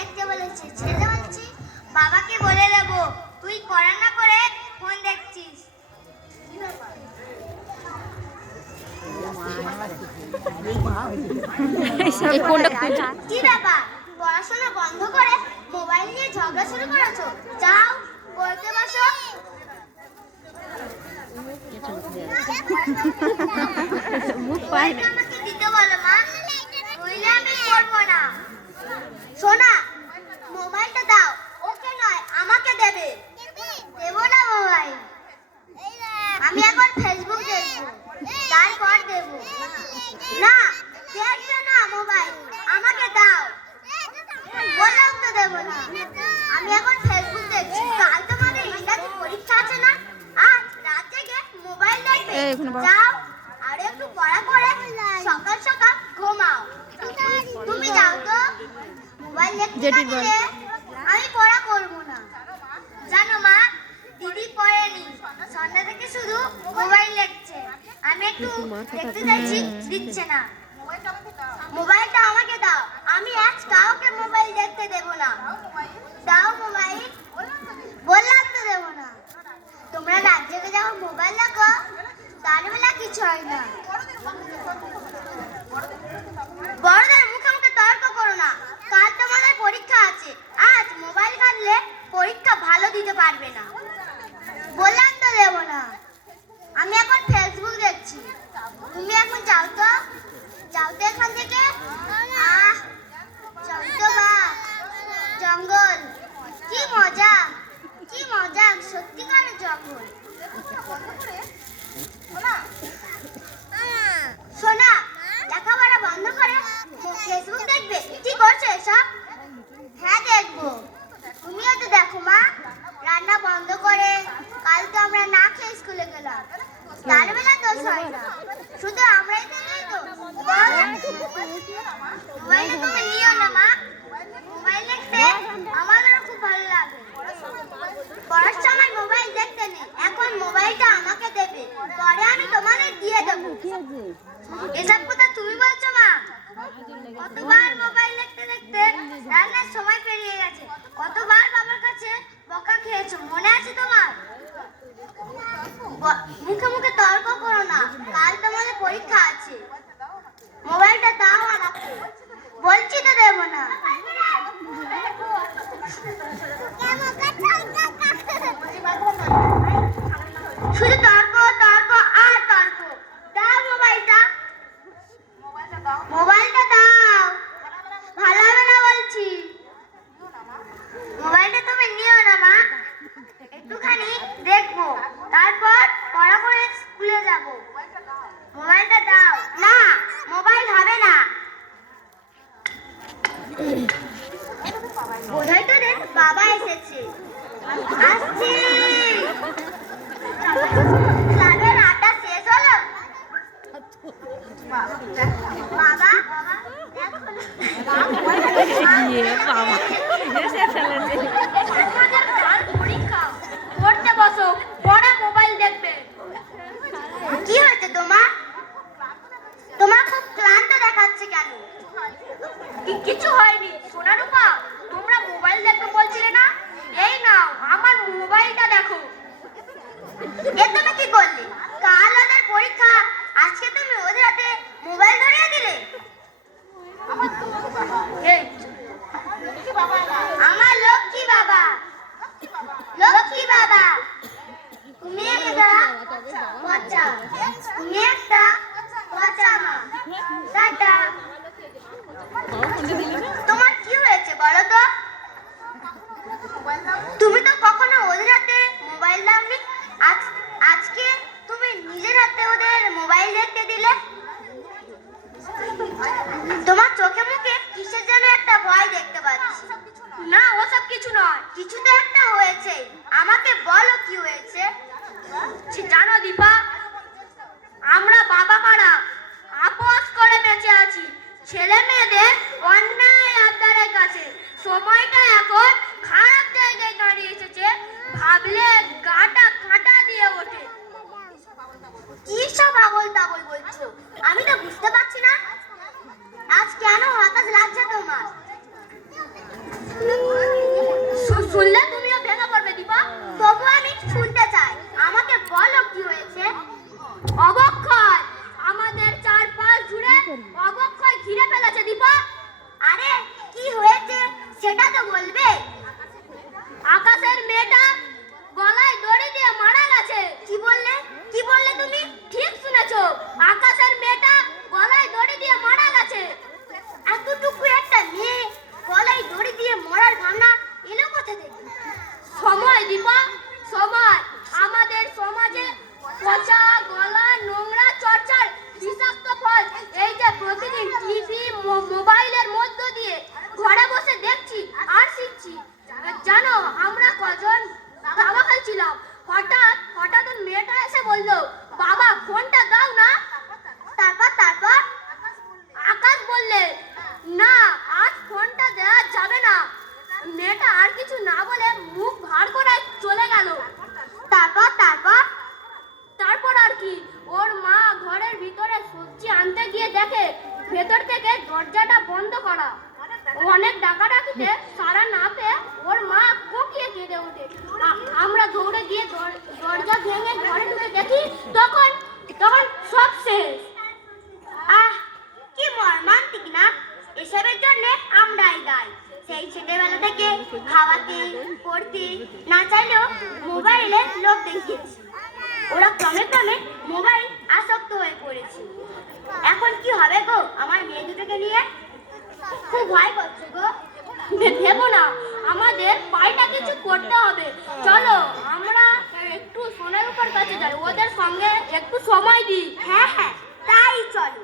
দেখতে বলেছে। ছেড়ে বলছি বাবাকে বলে দেবো তুই করা না করে ফোন দেখছিস। কি ব্যাপার, পড়াশোনা বন্ধ করে মোবাইল নিয়ে ঝগড়া শুরু করেছো? যাও পড়তে বসো। আমাকে দিতে বলো মা, নইলে আমি পড়বো না। সোনা মোবাইলটা দাও। ওকে নয় আমাকে দেবে। দেবো না মোবাইল, আমি এখন ফেসবুক দেখবো, তারপর দেবো। না দেখবে না মোবাইল, আমাকে দাও। বললাম তো দেবো না, আমি এখন ফেসবুক দেখছি। কাল তোমাদের ইংরাজি পরীক্ষা আছে না? আজ রাত জেগে মোবাইল দেখবে? যাও আর একটু পড়া করে সকাল সকাল ঘুমাও। তুমি যাও তো, মোবাইল দেখতে থাকলে আমি পড়া করবো না। জানো মা, দিদি পড়েনি, সন্ধ্যা থেকে শুধু মোবাইল দেখছে। আমি একটু দেখতে চাইছি, দিচ্ছে না। মোবাইলটা আমাকে দাও, আমি আজ কাউকে মোবাইল দেখতে দেব না। দাও মোবাইল। বললাম তো দেব না। তোমরা রাত জেগে যাও মোবাইল দেখো, তার বেলা কিছু হয় না। বড়দের মুখে মুখে তর্ক করো না, কাল তোমাদের পরীক্ষা আছে। আজ মোবাইল ঘাটলে পরীক্ষা ভালো দিতে পারবে না। বললাম তো দেব না, আমি এখন ফেসবুক দেখছি। তুমি এখন যাও তো, যাও তো এখান থেকে। যাও তো বা, জঙ্গল কি মজা, কি মজা, সত্যিকারের জঙ্গল। সোনা লেখাপড়া বন্ধ করে ফেসবুক দেখবে? কি করছো এসব? হ্যাঁ দেখবো, তুমিও তো দেখো মা। রান্না বন্ধ করে কাল তো আমরা না খেয়ে স্কুলে গেলাম, তার বেলা দোষ হয় না। শুধু আমরাই তো নেই তো। মোবাইলে তুমি নিও না মা, মোবাইল দেখতে আমাদেরও খুব ভালো লাগে। পড়ার সময় মোবাইল দেখতে নেই, এখন মোবাইলটা আমাকে দেবে, পরে আমি তোমাদের দিয়ে দেবো। এসব কথা তুমি বলছো মা? কতবার মোবাইল দেখতে দেখতে রান্নার সময় পেরিয়ে গেছে, কতবার বাবার কাছে বকা খেয়েছো, মনে আছে তোমার? মুখে মুখে তর্ক করো না, কাল তোমাদের পরীক্ষা আছে। মোবাইলটা দাও আমাকে। বলছি তো দেবো না। শুধু তর্ক তর্ক আর তর্ক। দাও মোবাইলটা। মোবাইলটা দাও। ভালো হবে না বলছি। মোবাইলটা তুমি নিও না মা, একটুখানি দেখবো, তারপর পড়া করে স্কুলে যাব। মোবাইলটা দাও। না মোবাইল হবে না। বোধহয় তোদের বাবা এসেছে। আসছি। ক্লাবের আড্ডা শেষ হলো? বাবা পরীক্ষা, পড়তে বসো, পড়া মোবাইল দেখবে। কি হয়েছে তোমার? তোমার খুব ক্লান্ত দেখাচ্ছে কেন? কিছু হয়নি সোনা রূপা, তোমরা মোবাইল দেখবে বলছিলে না? এই নাও আমার মোবাইলটা দেখো। এ তুমি কি করলে? কাল ওদের পরীক্ষা, আজকে তুমি ওদের হাতে মোবাইল ধরিয়ে দিলে। আমার লক্ষ্মী বাবা, লক্ষ্মী বাবা। তুমি একটা বাচ্চা, তুমি একটা বাচ্চা মা। টাটা। তোমার কি হয়েছে বলো তো? তুমি তো কখনো ওদের হাতে মোবাইল দাওনি, আজকে তুমি নিজের হাতে ওদের মোবাইল দেখতে দিলে। তোমার চোখে মুখে কিসের যেন সেটা তো বলবে। আকাশের মেয়েটা গলায় দড়ি দিয়ে মারা গেছে। কি বললে? কি বললে তুমি? ঠিক শুনেছো, আকাশের মেয়েটা গলায় দড়ি দিয়ে মারা গেছে। এতটুকু একটা মেয়ে গলায় দড়ি দিয়ে মরার ভাবনা এলো কোথা থেকে? সময় দীপা, সময়। আমাদের সমাজে পচা গলা, নোংরা চর্চার বিষাক্ত ফল এই যে প্রতিদিন টিভি মোবাইলের মধ্য দিয়ে ঘরে বসে দেখছি আর শিখছি। জানো আমরা কজন দাবা খেলছিলাম, হঠাৎ ওই মেয়েটা এসে বললো, বাবা ফোনটা দাও না। তারপর আকাশ বললে, না আজ ফোনটা দেওয়া যাবে না। মেয়েটা আর কিছু না বলে মুখ ভার করে চলে গেল। তারপর আর কি, ওর মা ঘরের ভিতরে সবজি আনতে গিয়ে দেখে ভেতর থেকে দরজাটা বন্ধ করা। অনেক ডাকাডাকিতে সারা না পেয়ে ওর মা কোকিয়ে কেঁদে ওঠে। আমরা দৌড়ে গিয়ে দরজা ভেঙে ঘরে ঢুকে দেখি তখন সব শেষ। আহ কি মর্মান্তিক না! এসবের জন্য আমরাই দায়ী। সেই ছেলেবেলা থেকে খাওয়াতে পড়তে না চাইলেও মোবাইলে লোভ দেখিয়েছি। ওরা ক্রমে মোবাইল আসক্ত হয়ে পড়েছে। এখন কি হবে গো আমার মেয়ে দুটোকে নিয়ে? খুব ভয় করছে গো। ভেবো না, আমাদের পাল্টা কিছু করতে হবে। চলো আমরা একটু সোনার উপর কাছে যাই, ওদের সঙ্গে একটু সময় দিই। হ্যাঁ তাই চলো।